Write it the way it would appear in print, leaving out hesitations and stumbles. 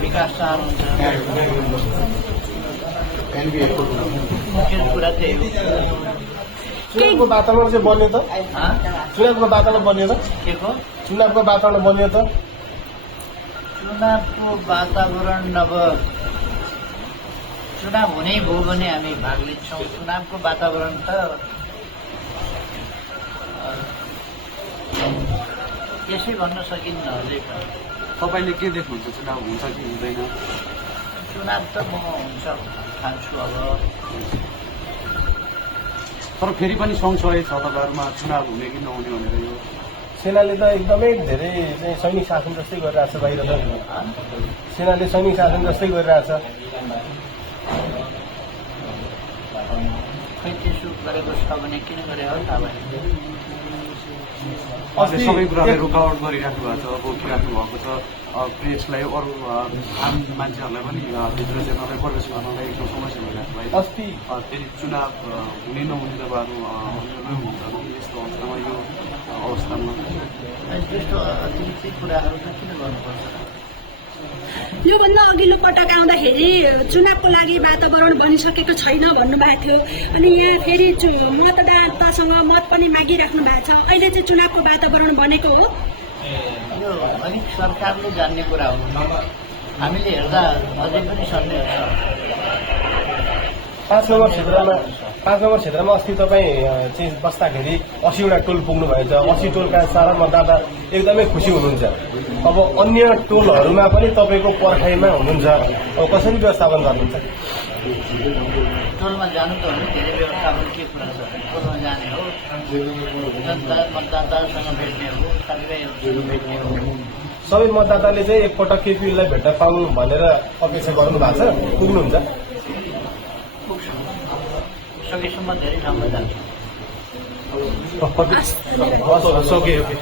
विकास चाहनुहुन्छ मुख्य कुरा त्यही हो। चुनावको वातावरण चाहिँ बन्यो त चुनावको वातावरण बन्यो त के को चुनावको वातावरण बन्यो त चुनावको वातावरण अब चुनाव हुने भयो भने हामी भाग लिन्छौँ। चुनावको वातावरण त यसै भन्न सकिन्न अझै पनि। तपाईँले के देख्नुहुन्छ चुनाव हुन्छ कि हुँदैन? चुनाव त म हुन्छ ठान्छु अब। तर फेरि पनि संशय छ तपाईँहरूमा चुनाव हुने कि नहुने भनेर। यो सेनाले त एकदमै धेरै चाहिँ सैनिक शासन जस्तै गरिरहेछ बाहिर त सेनाले सैनिक शासन जस्तै गरिरहेछ। खै त्यसो गरेको छ भने किन गरे हो थाहा भएन। सबै कुरालाई रोकावट गरिराख्नु भएको छ, रोकिराख्नु भएको छ। प्रेसलाई अरू आम मान्छेहरूलाई पनि भित्र जानलाई प्रवेश गर्नलाई एकदम समस्या भइरहेको भयो। अस्ति फेरि चुनाव हुने नहुने तपाईँहरू हुन्छ यस्तो अवस्थामा, यो अवस्थामा त्यस्तो अतिरिक्त कुराहरू त किन गर्नुपर्छ? योभन्दा अघिल्लो पटक आउँदाखेरि चुनावको लागि वातावरण बनिसकेको छैन भन्नुभएको थियो। अनि यहाँ फेरि मतदातासँग मत पनि मागिराख्नु भएको छ। अहिले चाहिँ चुनावको वातावरण बनेको हो। यो अलिक सरकारले जान्ने कुरा हो। हामीले हेर्दा अझै पनि सन्देह छ। 5 नम्बर क्षेत्रमा अस्ति तपाईँ चाहिँ बस्दाखेरि 80वटा टोल पुग्नु भएछ। 80 टोलका सारा मतदाता एकदमै खुसी हुनुहुन्छ। अब अन्य टोलहरूमा पनि तपाईँको पर्खाइमा हुनुहुन्छ। अब कसरी व्यवस्थापन गर्नुहुन्छ? टोलमा जानु त हो नि, धेरै व्यवस्थापन के कुरा छ। टोलमा जाने हो, जनता मतदातासँग भेट्ने हो, साथीभाइहरूसँग भेट्ने हो। सबै मतदाताले चाहिँ एकपटक केपीलाई भेट्न पाउनु भनेर अपेक्षा गर्नु भएको छ। पुग्नुहुन्छ? सकेसम्म धेरै ठाउँमा जान्छ। ओके।